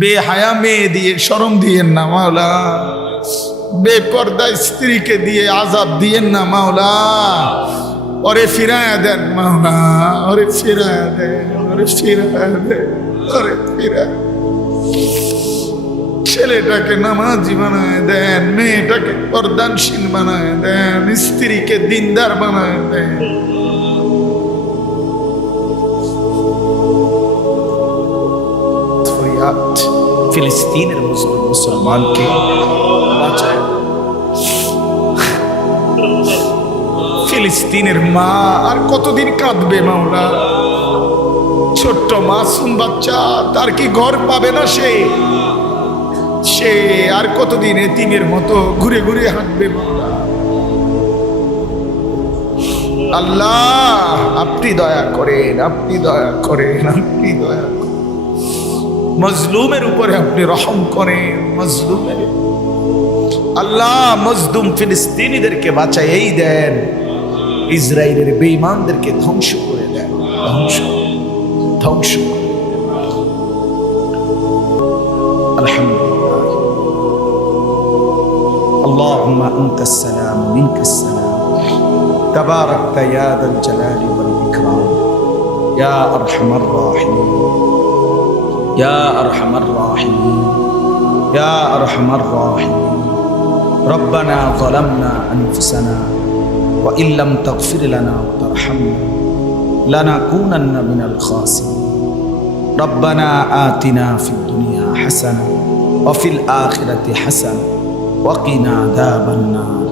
বেহায়া মেয়ে দিয়ে শরম দিয়েন না মাওলা, বেপর্দা স্ত্রীকে দিয়ে আযাব দিয়েন না মাওলা। ওরে ফিরায়া দেন মাওলা, ওরে ফিরায়া দেন, ওরে ফিরায়া দেন, ওরে ফিরায়া। ছেলেটাকে নামাজি বানায় দেন, মেয়েটাকে পর্দানশীল বানায় দেন, স্ত্রীকে দিনদার বানায় দেন। ফিলিস্তিনের মুসলমানকে বাঁচায়। ফিলিস্তিনের মা আর কতদিন কাঁদবে মাওলা? ছোট্ট মাসুম বাচ্চা, তার কি ঘর পাবে না? সে আর কতদিন এতিমের মতো ঘুরে ঘুরে হাঁটবে মাওলা? আল্লাহ আপনি দয়া করেন, আপনি দয়া করেন, আপনি দয়া করেন। মজলুমের উপরে আপনি রহম করেন, মজলুমের। আল্লাহ মজলুম ফিলিস্তিনিদেরকে বাঁচাই দেন, ইসরায়েলের বেঈমানদেরকে ধ্বংস করে দেন, ধ্বংস ধ্বংস। আলহামদুলিল্লাহ। আল্লাহুম্মা আনতাস সালাম মিনকাস সালাম তাবারাকতা ইয়া যাল জালালি ওয়াল ইকরাম ইয়া আরহামার রাহিমিন يا أرحم الراحمين يا أرحم الراحمين ربنا ظلمنا أنفسنا وإن لم تغفر لنا وترحمنا لنكونن من الخاسرين ربنا آتنا في الدنيا حسنة وفي الآخرة حسنة وقنا عذاب النار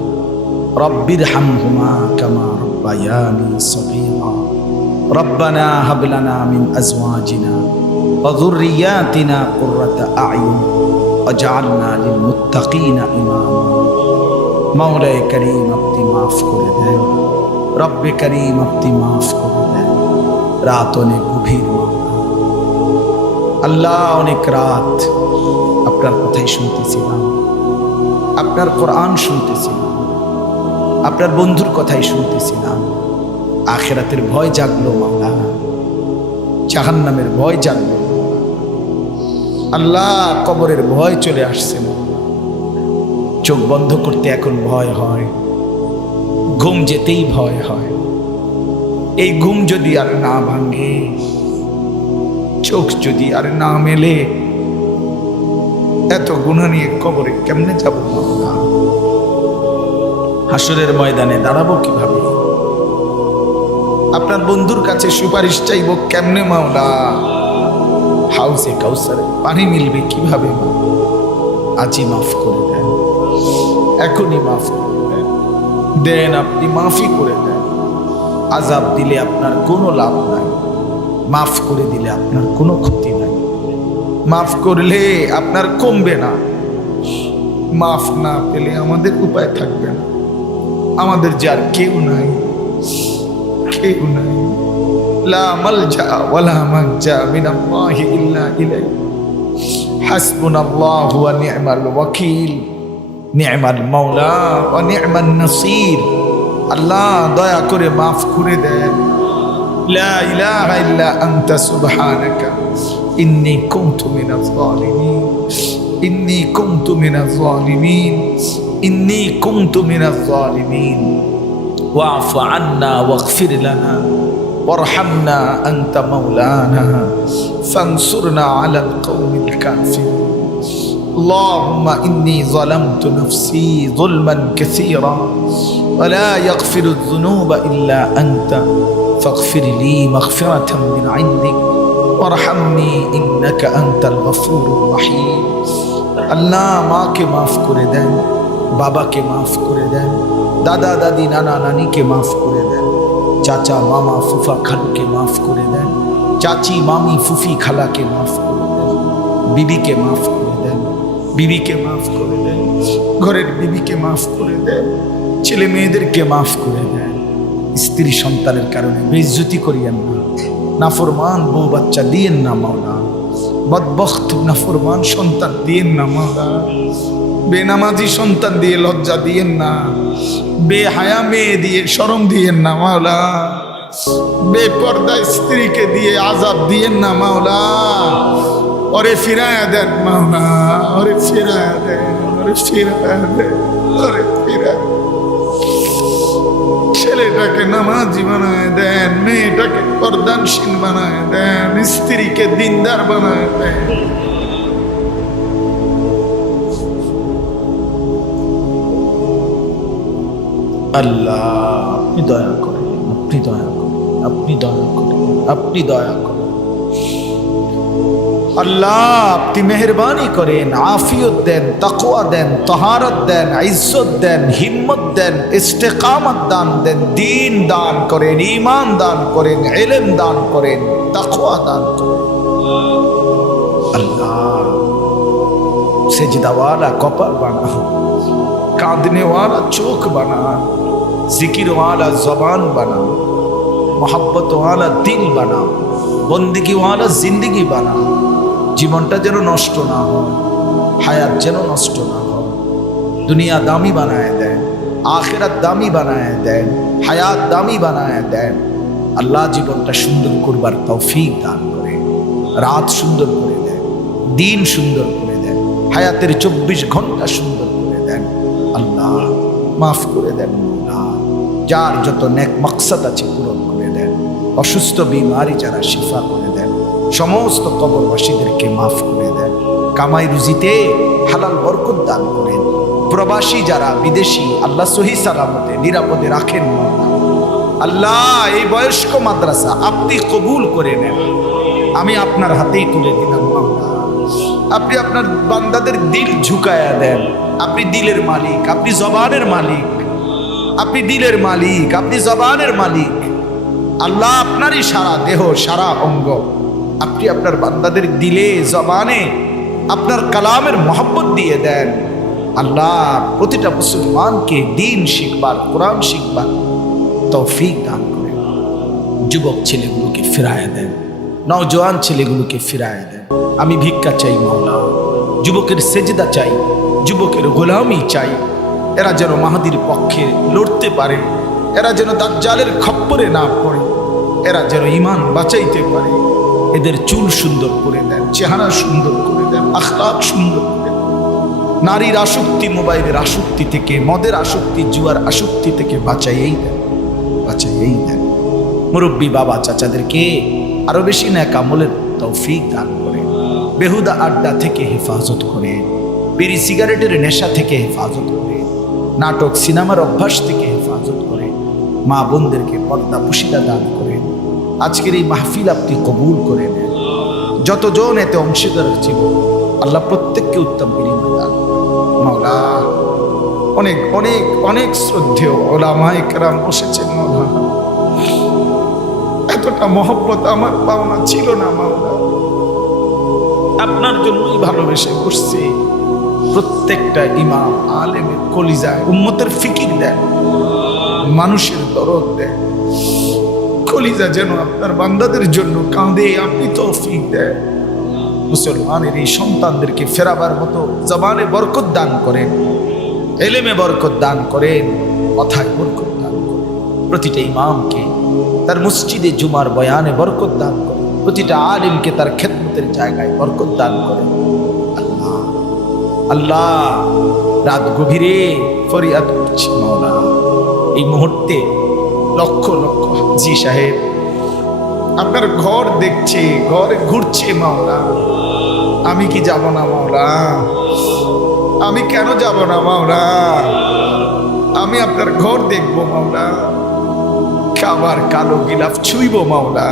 رب ارحمهما كما ربياني صغيرا ربنا هب لنا من أزواجنا وذرياتنا قرة أعين وجعلنا للمتقين إماما مولا كريم আপনি মাফ করে দেন, রব্বে করিম আপনি মাফ করে দেন। রাত অনেক গভীর আল্লাহ, অনেক রাত আপনার কথাই শুনতেছিলাম, আপনার কোরআন শুনতেছিলাম, আপনার বন্ধুর কথাই শুনতেছিলাম। আখিরাতের ভয় জাগলো মাওলা, জাহান্নামের ভয় জাগলো আল্লাহ, কবরের ভয় চলে আসছে। চোখ বন্ধ করতে এখন ভয় হয়, ঘুম যেতেই ভয় হয়। এই ঘুম যদি আর না ভাঙে, চোখ যদি আর না মেলে, এত গুনাহ নিয়ে কবরে কেমনে যাব মাওলা? হাসরের ময়দানে দাঁড়াবো কিভাবে? আপনার বন্ধুর কাছে সুপারিশ চাইব কেমনে মাওলা? হাউসে কাউসারে পানি মিলবে কিভাবে? আজই মাফ করে দেন, এখনই মাফ করে দেন, দেন আপনি মাফই করে দেন। আযাব দিলে আপনার কোনো লাভ নাই, মাফ করে দিলে আপনার কোনো ক্ষতি নাই। মাফ করলে আপনার কমবে না, মাফ না পেলে আমাদের উপায় থাকবে না। আমাদের যার কেউ নাই, কেউ নাই। লা মালজা ওয়ালা মানজা মিনাল্লাহি ইল্লা ইলাইহি হাসবুনাল্লাহু ওয়া নি'মাল ওয়াকিল নি'মাল মাওলা ওয়া নি'মান নাসির। আল্লাহ দয়া করে মাফ করে দেন। লা ইলাহা ইল্লা আনতা সুবহানাকা ইন্নী কুনতু মিনাজ জালিমিন ইন্নী কুনতু মিনাজ জালিমিন ইন্নী কুনতু মিনাজ জালিমিন ওয়া'ফু আন্না ওয়াগফির লানা وارحمنا أنت مولانا فانصرنا على القوم الكافرين اللهم إني ظلمت نفسي ظلما كثيرا ولا يغفر الذنوب إلا أنت فاغفر لي مغفرة من عندك وارحمني إنك أنت الغفور الرحيم الله মাকে মাফ করে দেন, বাবাকে মাফ করে দেন, দাদা দাদি নানা নানিকে মাফ করে দেন, চাচা মামা ফুফা খালুকে মাফ করে দেন, চাচি মামি ফুফি খালাকে মাফ করে দেন, বিবিকে মাফ করে দেন, বিবিকে মাফ করে দেন, ঘরের বিবিকে মাফ করে দেন, ছেলে মেয়েদেরকে মাফ করে দেন। স্ত্রী সন্তানের কারণে বেইজ্জতি করিয়েন না, নাফরমান বউ বাচ্চা দিয়েন না মাওলা, বদবখত নাফরমান সন্তান দিয়েন না মাওলা, বেনামাজি সন্তান দিয়ে লজ্জা দিয়েন না, বেহায়া মেয়ে দিয়ে শরম দিয়েন না মাওলা, বেপর্দা স্ত্রীকে দিয়ে আযাব দিয়েন না মাওলা। ওরে ফিরায়া দেন মাওলা, ওরে ফিরায়া দেন, ওরে ফিরায়া দেন, ওরে ফিরায়া। ছেলেটাকে নামাজি বানায় দেন, মেয়েটাকে পর্দানশীল বানায় দেন, স্ত্রীকে দিনদার বানায় দেন। আল্লাহ আপনি দয়া করেন, আপনি দয়া করেন, আপনি দয়া করেন, আপনি দয়া করেন। আল্লাহ আপনি মেহরবানি করেন, আফিয়ত দেন, তাকওয়া দেন, তাহারত দেন, ইজ্জত দেন, হিম্মত দেন, ইস্তেকামত দান দেন, দ্বীন দান করেন, ঈমান দান করেন, ইলম দান করেন, তাকওয়া দান করেন। আল্লাহ সেজদাওয়ালা কপাল বানান, কাঁদনেওয়ালা চোখ বানান, জিকিরওয়ালা জবান বানান, মোহাব্বতওয়ালা দিল বানান, বন্দিগিওয়ালা জিন্দিগি বানান। জীবনটা যেন নষ্ট না হয়, হায়াত যেন নষ্ট না হয়। দুনিয়া দামি বানায় দেন, আখিরাত দামি বানায় দেন, হায়াত দামি বানায় দেন। আল্লাহ জীবনটা সুন্দর করবার তৌফিক দান করে, রাত সুন্দর করে দেন, দিন সুন্দর করে দেন, হায়াতের 24 ঘন্টা সুন্দর করে দেন। আল্লাহ মাফ করে দেন, যার যত নেক মাকসাদ আছে পূরণ করে দেন। অসুস্থ বিমারি যারা শিফা করে দেন, সমস্ত কবরবাসীদেরকে মাফ করে দেন। কামাই রুজিতে হালাল বরকত দান করেন। প্রবাসী যারা বিদেশি, আল্লাহ সহি সালামতে নিরাপদে রাখেন। আল্লাহ এই বয়স্ক মাদ্রাসা আপনি কবুল করে নেন, আমি আপনার হাতেই তুলে দিলাম। আপনি আপনার বান্দাদের দিল ঝুঁকায়া দেন। আপনি দিলের মালিক, আপনি জবানের মালিক, আপনি দিলের মালিক, আপনি জবানের মালিক। আল্লাহ আপনারই সারা দেহ, সারা অঙ্গ। আপনি আপনার বান্দাদের দিলে, জবানে আপনার কালামের মহব্বত দিয়ে দেন। আল্লাহ প্রতিটা মুসলমানকে দিন শিখবার, কোরআন শিখবার তৌফিক দান করেন। যুবক ছেলেগুলোকে ফিরায়া দেন, নওজোয়ান ছেলেগুলোকে ফিরায়া দেন। আমি ভিক্ষা চাই মাওলা, যুবকের সেজদা চাই, যুবকের গোলামি চাই। এরা যেন মাহাদির পক্ষে লড়তে পারে, এরা যেন দাজ্জালের খপ্পরে না পড়ে, এরা যেন ঈমান বাঁচাইতে পারে। এদের চুল সুন্দর করে দেন, চেহারা সুন্দর করে দেন, আখলাক সুন্দর করে দেন। নারীর আসক্তি, মোবাইলের আসক্তি থেকে, মদের আসক্তি, জুয়ার আসক্তি থেকে বাঁচাইয়েই দেন, বাঁচাইয়েই দেন। মুরব্বী বাবা চাচাদেরকে আরো বেশি নেক আমলের তৌফিক দান করে, বেহুদা আড্ডা থেকে হেফাজত করে, বিড়ি সিগারেটের নেশা থেকে হেফাজত করে, নাটক সিনেমার অভ্যাস থেকে হেফাজত করে। মা বোনদেরকে পর্দা পুশিদা দান করেন। আজকের এই মাহফিল আপনি কবুল করে নেন। যতজন এতে অংশীদার ছিল আল্লাহ প্রত্যেককে উত্তম বিনিময় দান করেন। মাওলা অনেক অনেক অনেক শ্রদ্ধেয় ওলামায়ে কেরাম বসেছেন মাওলানা, এতটা মহব্বত আমার পাওনা ছিল না মাওলা, আপনার জন্যই ভালোবেসে বসছি। প্রত্যেকটা ইমাম আলেমের কলিজায় উম্মতের ফিকির দেন, মানুষের দরদ দেন। কলিজা যেন আপনার বান্দাদের জন্য কাঁদে, আপনি তৌফিক দেন। মুসলমানের এই সন্তানদেরকে ফেরাবার মতো জবানে বরকত দান করেন, এলেমে বরকত দান করেন, কথায় বরকত দান করেন। প্রতিটা ইমামকে তার মসজিদে জুমার বয়ানে বরকত দান করেন, প্রতিটা আলিমকে তার খেদমতের জায়গায় বরকত দান করেন। আল্লাহ আল্লাহ রাত গভীরে ফরিয়াদ করছি মাওলা, এই মুহূর্তে লক্ষ লক্ষ হাজী সাহেব আপনার ঘর দেখছে, ঘরে ঘুরছে মাওলা। আমি কি যাব না মাওলা? আমি কেন যাব না মাওলা? আমি আপনার ঘর দেখব মাওলা, কাবার কালো গিলাফ ছুঁইব মাওলা,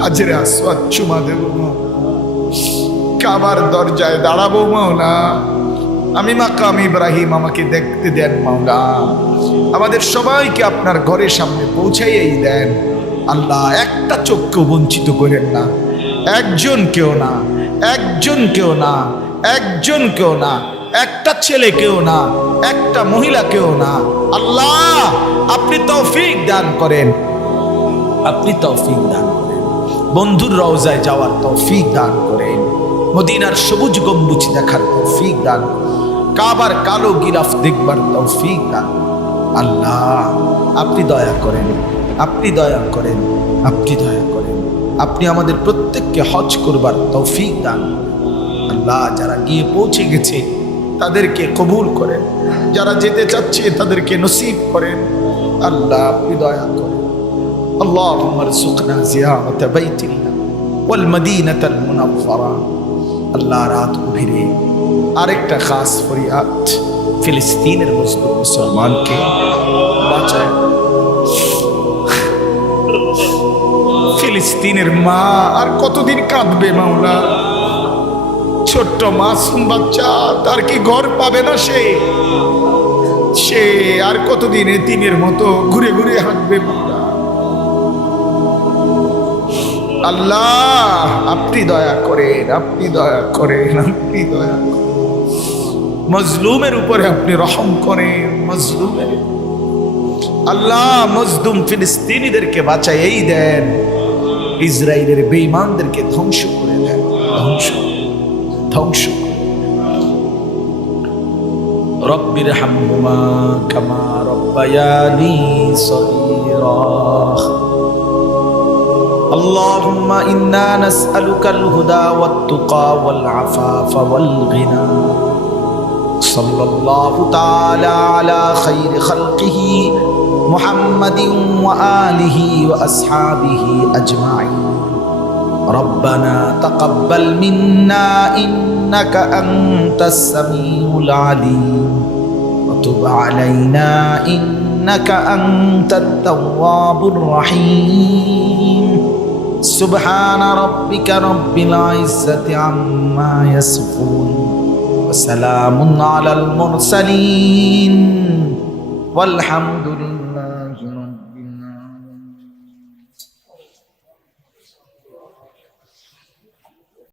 হাজরে আসওয়াদ চুমা দেব মাওলা, কাবার দরজায় দাঁড়াবো মাওলা। আমি মাকাম ইব্রাহিম আমাকে দেখতে দেন মাওলা। আমাদের সবাইকে আপনার ঘরের সামনে পৌঁছাইয়েই দেন আল্লাহ। একটা চোখকেও বঞ্চিত করেন না, একজন কেউ না, একজন কেউ না, একজন কেউ না, একটা ছেলে কেউ না, একটা মহিলা কেউ না। আল্লাহ আপনি তৌফিক দান করেন, আপনি তৌফিক দান করেন। বন্ধুর রওজায় যাওয়ার তৌফিক দান করেন, মদিনার সবুজ গম্বুজ দেখার তৌফিক দান করেন, কাবার কালো গিলাফ দেখবার তৌফিক দান। আল্লাহ আপনি দয়া করেন, আপনি দয়া করেন, আপনি দয়া করেন। আপনি আমাদের প্রত্যেককে হজ করবার তৌফিক দান করেন। আল্লাহ, যারা গিয়ে পৌঁছে গেছে তাদেরকে কবুল করেন, যারা যেতে চাচ্ছে তাদেরকে নসিব করেন। আল্লাহ, আপনি দয়া করেন। اللهم ارزقنا زيارة بيت الله والمدينة المنورة। আল্লাহ, রাত গভীরে আরেকটা খাস ফরিয়াদ, ফিলিস্তিনের মজলুম মুসলমানকে বাঁচায়। ফিলিস্তিনের মা আর কতদিন কাঁদবে মাওলা? ছোট্ট মাসুম বাচ্চা, তার কি ঘর পাবে না? সে আর কতদিন এতিমের মতো ঘুরে ঘুরে হাঁটবে মাওলা? আল্লাহ, আপনি দয়া করেন, আপনি দয়া করেন, আপনি দয়া করেন। মজলুমের উপরে আপনি রহম করেন। মজলুমের আল্লাহ, মজলুম ফিলিস্তিনিদেরকে বাঁচাই দেন, ইসরায়েলের বেঈমানদেরকে ধ্বংস করে দেন, ধ্বংস ধ্বংস। রব্বির হামহুমা কামা রব্বায়ানি সগীরা। اللهم إنا نسألك الهدى والتقى والعفاف والغنى. صلى الله تعالى على خير خلقه محمد وآله وأصحابه أجمعين. ربنا تقبل منا إنك أنت السميع العليم وتب علينا إنك أنت التواب الرحيم. سبحان ربك رب العزة عما يصفون وسلام على المرسلين والحمد لله